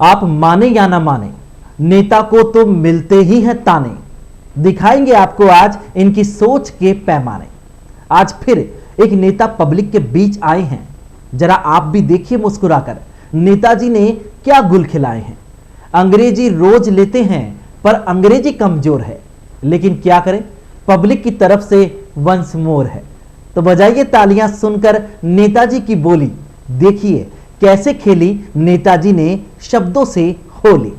आप माने या ना माने, नेता को तो मिलते ही हैं ताने। दिखाएंगे आपको आज इनकी सोच के पैमाने। आज फिर एक नेता पब्लिक के बीच आए हैं, जरा आप भी देखिए मुस्कुराकर नेताजी ने क्या गुल खिलाए हैं। अंग्रेजी रोज लेते हैं पर अंग्रेजी कमजोर है, लेकिन क्या करें, पब्लिक की तरफ से वंस मोर है। तो बजाइए तालियां सुनकर नेताजी की बोली। देखिए कैसे खेली नेताजी ने शब्दों से होली।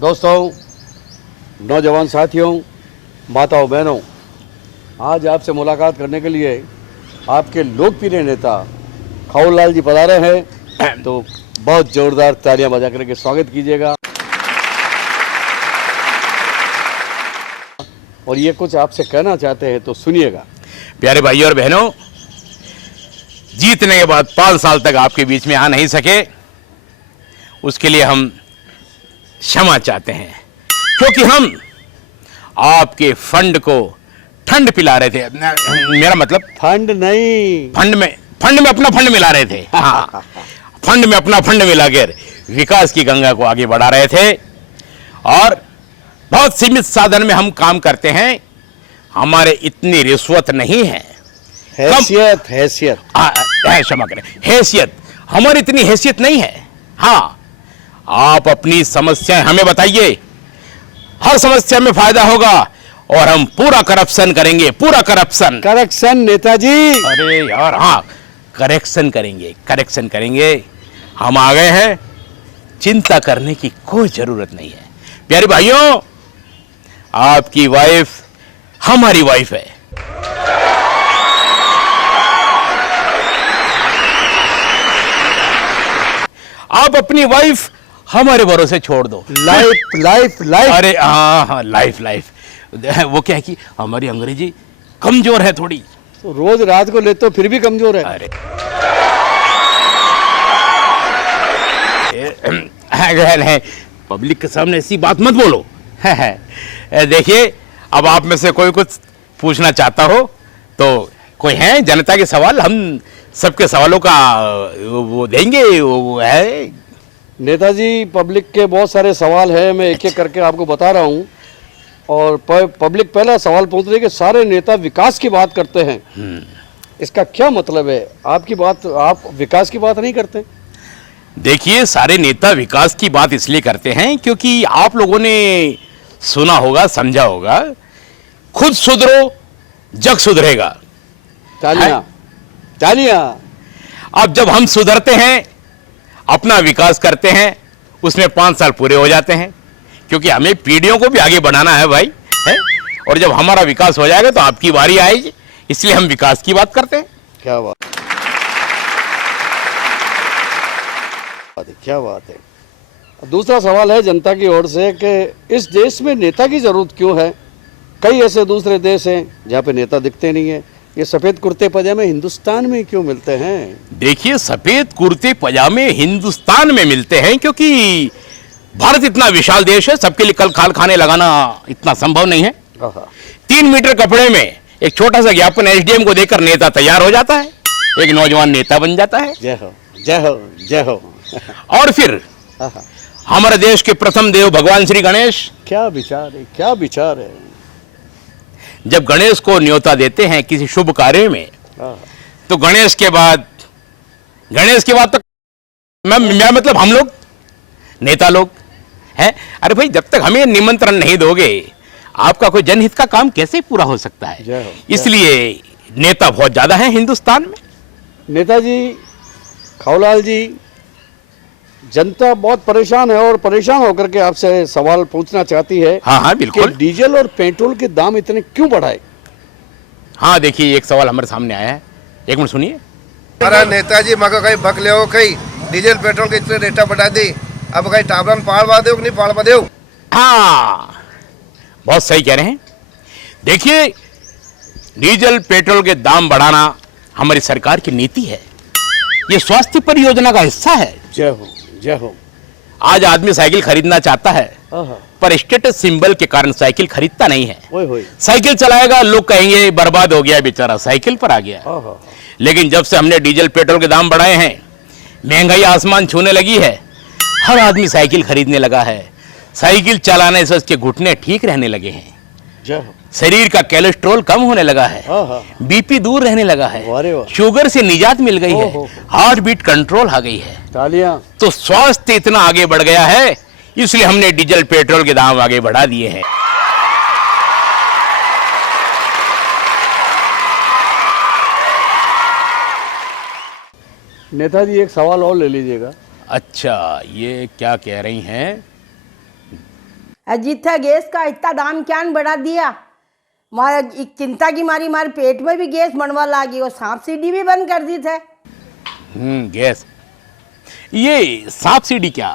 दोस्तों, नौजवान साथियों, माताओं बहनों, आज आपसे मुलाकात करने के लिए आपके लोकप्रिय नेता खाऊलाल जी पधारे हैं, तो बहुत जोरदार तालियां बजा करके स्वागत कीजिएगा। और ये कुछ आपसे कहना चाहते हैं तो सुनिएगा। प्यारे भाइयों और बहनों, जीतने के बाद 5 साल तक आपके बीच में आ नहीं सके, उसके लिए हम क्षमा चाहते हैं, क्योंकि हम आपके फंड को ठंड पिला रहे थे। मेरा मतलब फंड नहीं, फंड में अपना फंड मिला रहे थे। हाँ, फंड में अपना फंड मिलाकर विकास की गंगा को आगे बढ़ा रहे थे। और बहुत सीमित साधन में हम काम करते हैं, हमारे इतनी रिश्वत नहीं है। हैसियत क्षमा करें, हैसियत हमारी इतनी हैसियत नहीं है। हाँ, आप अपनी समस्याएं हमें बताइए, हर समस्या में फायदा होगा और हम पूरा करप्शन करेंगे, पूरा करेक्शन नेताजी। अरे यार, हाँ, करेक्शन करेंगे। हम आ गए हैं, चिंता करने की कोई जरूरत नहीं है। प्यारे भाइयों, आपकी वाइफ हमारी वाइफ है। आप अपनी वाइफ हमारे भरोसे छोड़ दो। लाइफ। अरे हाँ, लाइफ। वो क्या है कि हमारी अंग्रेजी कमजोर है थोड़ी, तो रोज रात को लेते हो फिर भी कमजोर है। अरे पब्लिक के सामने ऐसी बात मत बोलो। देखिए, अब आप में से कोई कुछ पूछना चाहता हो तो कोई है जनता के सवाल, हम सबके सवालों का वो देंगे। वो है नेताजी, पब्लिक के बहुत सारे सवाल हैं, मैं एक एक करके आपको बता रहा हूँ। और पब्लिक पहला सवाल पूछ रही है कि सारे नेता विकास की बात करते हैं, इसका क्या मतलब है? आपकी बात, आप विकास की बात नहीं करते? देखिए, सारे नेता विकास की बात इसलिए करते हैं क्योंकि आप लोगों ने सुना होगा, समझा होगा, खुद सुधरो जग सुधरेगा। तालियां। अब जब हम सुधरते हैं, अपना विकास करते हैं, उसमें 5 साल पूरे हो जाते हैं, क्योंकि हमें पीढ़ियों को भी आगे बढ़ाना है भाई, है? और जब हमारा विकास हो जाएगा तो आपकी बारी आएगी, इसलिए हम विकास की बात करते हैं। क्या बात है। दूसरा सवाल है जनता की ओर से कि इस देश में नेता की जरूरत क्यों है? कई ऐसे दूसरे देश हैं जहाँ पे नेता दिखते नहीं है। ये सफेद कुर्ते पजामे हिंदुस्तान में क्यों मिलते हैं? देखिए, सफेद कुर्ते पजामे हिंदुस्तान में मिलते हैं क्योंकि भारत इतना विशाल देश है, सबके लिए कल खाल खाने लगाना इतना संभव नहीं है। 3 मीटर कपड़े में एक छोटा सा ज्ञापन एसडीएम को देकर नेता तैयार हो जाता है, एक नौजवान नेता बन जाता है। जय हो। और फिर हमारे देश के प्रथम देव भगवान श्री गणेश। क्या विचार है। जब गणेश को न्योता देते हैं किसी शुभ कार्य में, तो गणेश के बाद तो मैं मतलब हम लोग नेता लोग हैं। अरे भाई, जब तक हमें निमंत्रण नहीं दोगे, आपका कोई जनहित का काम कैसे पूरा हो सकता है? इसलिए नेता बहुत ज्यादा है हिंदुस्तान में। नेताजी, खाऊलाल जी, जनता बहुत परेशान है और परेशान होकर के आपसे सवाल पूछना चाहती है। हाँ, बिल्कुल। डीजल और पेट्रोल के दाम इतने क्यों बढ़ाए? हाँ, देखिए, एक सवाल हमारे सामने आया है, एक मिनट सुनिए। हमारा नेताजी मगर कहीं भक ले हो, कहीं डीजल पेट्रोल के इतने रेटा बढ़ा दी, अब कहीं टाबरन पाड़वा दो कि नहीं पाड़वा दो? हाँ, बहुत सही कह रहे हैं। देखिए, डीजल पेट्रोल के दाम बढ़ाना हमारी सरकार की नीति है, ये स्वास्थ्य परियोजना का हिस्सा है। जय हो। आज आदमी साइकिल खरीदना चाहता है पर स्टेटस सिंबल के कारण साइकिल खरीदता नहीं है। ओए होए। साइकिल चलाएगा, लोग कहेंगे बर्बाद हो गया बेचारा, साइकिल पर आ गया। लेकिन जब से हमने डीजल पेट्रोल के दाम बढ़ाए हैं, महंगाई आसमान छूने लगी है, हर आदमी साइकिल खरीदने लगा है। साइकिल चलाने से उसके घुटने ठीक रहने लगे हैं, जय हो। शरीर का कोलेस्ट्रॉल कम होने लगा है, बीपी दूर रहने लगा है, वाह। शुगर से निजात मिल गई है, हार्ट बीट कंट्रोल आ गई है। तालियां। तो स्वास्थ्य इतना आगे बढ़ गया है, इसलिए हमने डीजल पेट्रोल के दाम आगे बढ़ा दिए हैं। नेताजी एक सवाल और ले लीजिएगा। अच्छा, ये क्या कह रही हैं? जितना गैस का इतना दाम क्या बढ़ा दिया, मारा एक चिंता की मारी मारे पेट में भी गैस बनवा लागी और सब्सिडी भी बंद कर दी थे। गैस, ये सब्सिडी क्या?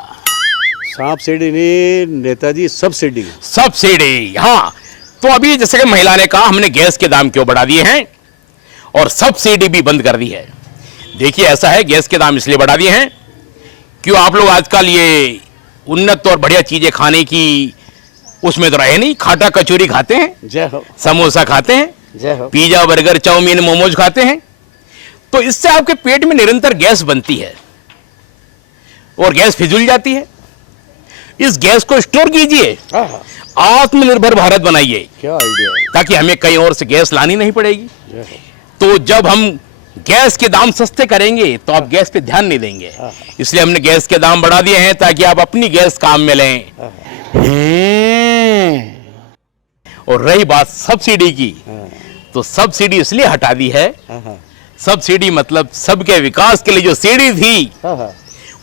सब्सिडी नहीं नेताजी, सब्सिडी। सब्सिडी, हाँ। तो अभी जैसे कि महिला ने कहा, हमने गैस के दाम क्यों बढ़ा दिए हैं और सब्सिडी भी बंद कर दी है। देखिए, ऐसा है, गैस के दाम इसलिए बढ़ा दिए हैं क्यों आप लोग आजकल ये उन्नत और बढ़िया चीजें खाने की उसमें तो रहे नहीं। खाटा कचौरी खाते हैं, जय हो। समोसा खाते हैं, जय हो। पिज्जा, बर्गर, चाउमीन, मोमोज खाते हैं, तो इससे आपके पेट में निरंतर गैस बनती है और गैस फिजूल जाती है। इस गैस को स्टोर कीजिए, आत्मनिर्भर भारत बनाइए, क्या आइडिया है। ताकि हमें कहीं और से गैस लानी नहीं पड़ेगी। जय हो। तो जब हम गैस के दाम सस्ते करेंगे तो आप गैस पे ध्यान नहीं देंगे, इसलिए हमने गैस के दाम बढ़ा दिए हैं ताकि आप अपनी गैस काम में लें। और रही बात सब्सिडी की, तो सब्सिडी इसलिए हटा दी है, सब्सिडी मतलब सबके विकास के लिए जो सीढ़ी थी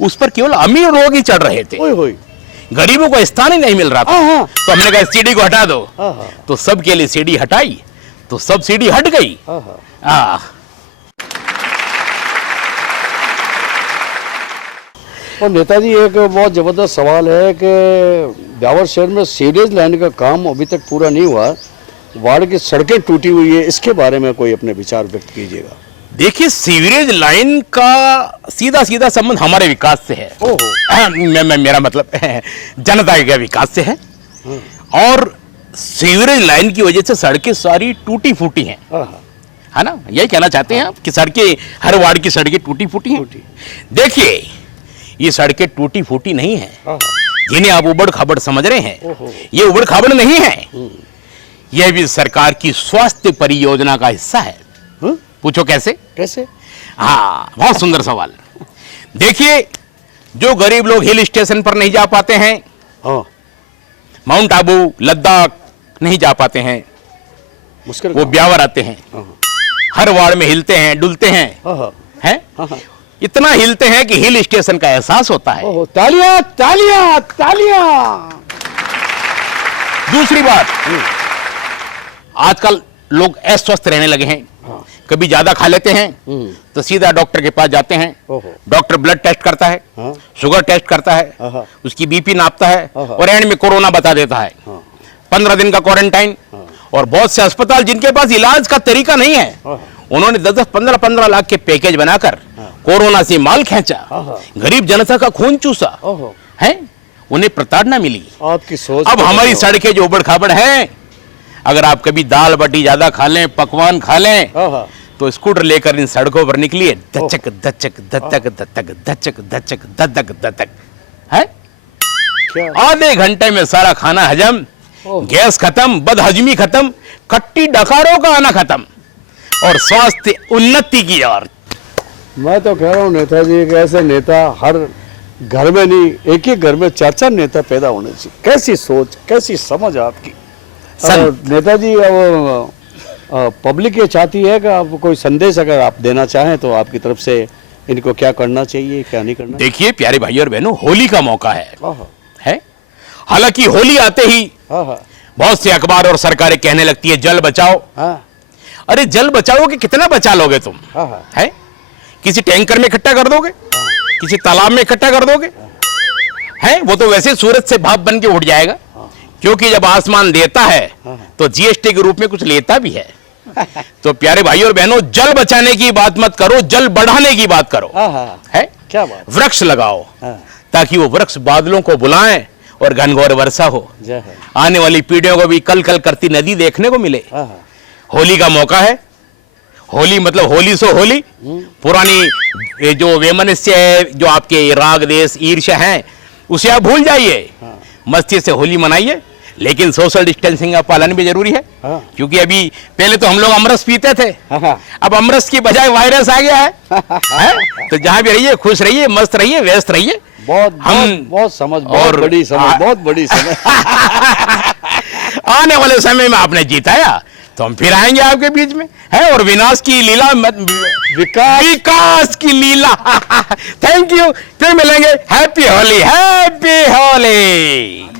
उस पर केवल अमीर लोग ही चढ़ रहे थे, ओए होए। गरीबों को स्थान ही नहीं मिल रहा था। तो हमने कहा सीढ़ी को हटा दो, तो सबके लिए सीढ़ी हटाई, तो सब्सिडी हट गई। और नेताजी एक बहुत जबरदस्त सवाल है कि ब्यावर शहर में सीवरेज लाइन का काम अभी तक पूरा नहीं हुआ, वार्ड की सड़कें टूटी हुई है, इसके बारे में कोई अपने विचार व्यक्त कीजिएगा। देखिए, सीवरेज लाइन का सीधा सीधा संबंध हमारे विकास से है। मेरा मतलब जनता के विकास से है, और सीवरेज लाइन की वजह से सड़कें सारी टूटी फूटी हैं, है ना? यही कहना चाहते हैं आप कि सड़कें, हर वार्ड की सड़कें टूटी फूटी हैं। देखिए, ये सड़कें टूटी फूटी नहीं है, जिन्हें आप उबड़ खाबड़ समझ रहे हैं, ये उबड़ खाबड़ नहीं है, यह भी सरकार की स्वास्थ्य परियोजना का हिस्सा है। पूछो कैसे? कैसे? हाँ, बहुत सुंदर सवाल। देखिए, जो गरीब लोग हिल स्टेशन पर नहीं जा पाते हैं, माउंट आबू, लद्दाख नहीं जा पाते हैं, मुश्किल वो ब्यावर आते हैं, हर वार्ड में हिलते हैं, डुलते हैं, हैं? इतना हिलते हैं कि हिल स्टेशन का एहसास होता है। तालियां, तालियां, तालियां। दूसरी बात, आजकल लोग अस्वस्थ रहने लगे हैं, कभी ज्यादा खा लेते हैं तो सीधा डॉक्टर के पास जाते हैं, डॉक्टर ब्लड टेस्ट करता है, शुगर टेस्ट करता है, उसकी बीपी नापता है, और एंड में कोरोना बता देता है। 15 दिन का क्वारंटाइन। और बहुत से अस्पताल जिनके पास इलाज का तरीका नहीं है, उन्होंने 10-10, 15-15 लाख के पैकेज बनाकर कोरोना से माल खींचा, गरीब जनता का खून चूसा है, उन्हें प्रताड़ना मिली। आपकी सोच। अब हमारी सड़कें जो उबड़ खाबड़ हैं, अगर आप कभी दाल बाटी ज्यादा खा लें, पकवान खा लें, तो स्कूटर लेकर इन सड़कों पर निकलिए, धचक धचक धचक धचक धचक धचक धचक धचक है। आधे घंटे में सारा खाना हजम, गैस खत्म, बदहजमी खत्म, खट्टी डकारों का आना खत्म, और स्वास्थ्य उन्नति की ओर। मैं तो कह रहा हूँ नेताजी कि ऐसे नेता हर घर में नहीं, एक एक घर में 4-4 नेता पैदा होने चाहिए। कैसी सोच, कैसी समझ आपकी। नेताजी, अब पब्लिक ये चाहती है कि आप कोई संदेश अगर आप देना चाहें तो आपकी तरफ से इनको क्या करना चाहिए, क्या नहीं करना। देखिए प्यारे भाई और बहनों, होली का मौका है। हालांकि होली आते ही बहुत से अखबार और सरकारें कहने लगती है जल बचाओ। अरे जल बचाओ कि कितना बचा लोगे तुम? है किसी टैंकर में इकट्ठा कर दोगे, किसी तालाब में इकट्ठा कर दोगे? है वो तो वैसे सूरज से भाप बन के उठ जाएगा, क्योंकि जब आसमान देता है तो जीएसटी के रूप में कुछ लेता भी है। तो प्यारे भाई और बहनों, जल बचाने की बात मत करो, जल बढ़ाने की बात करो। है क्या बात? वृक्ष लगाओ ताकि वो वृक्ष बादलों को बुलाएं और घनघोर वर्षा हो, जय है। आने वाली पीढ़ियों को भी कल कल करती नदी देखने को मिले। हाँ, हाँ। होली का मौका है, होली मतलब होली सो होली, पुरानी ये जो वैमनस्य है, जो आपके राग देश ईर्ष्या है, उसे आप भूल जाइए, मस्ती से होली मनाइए, लेकिन सोशल डिस्टेंसिंग का पालन भी जरूरी है। हाँ। क्योंकि अभी पहले तो हम लोग अमरस पीते थे, हाँ। अब अमरस की बजाय वायरस आ गया है, है? तो जहां भी रहिए खुश रहिए, मस्त रहिए, व्यस्त रहिए। बहुत बहुत समझ, बहुत बड़ी समझ, बहुत बड़ी समझ। आने वाले समय में आपने जीताया तो हम फिर आएंगे आपके बीच में, है? और विनाश की लीला विकास की लीला। थैंक यू, फिर मिलेंगे। Happy Holi, happy Holi.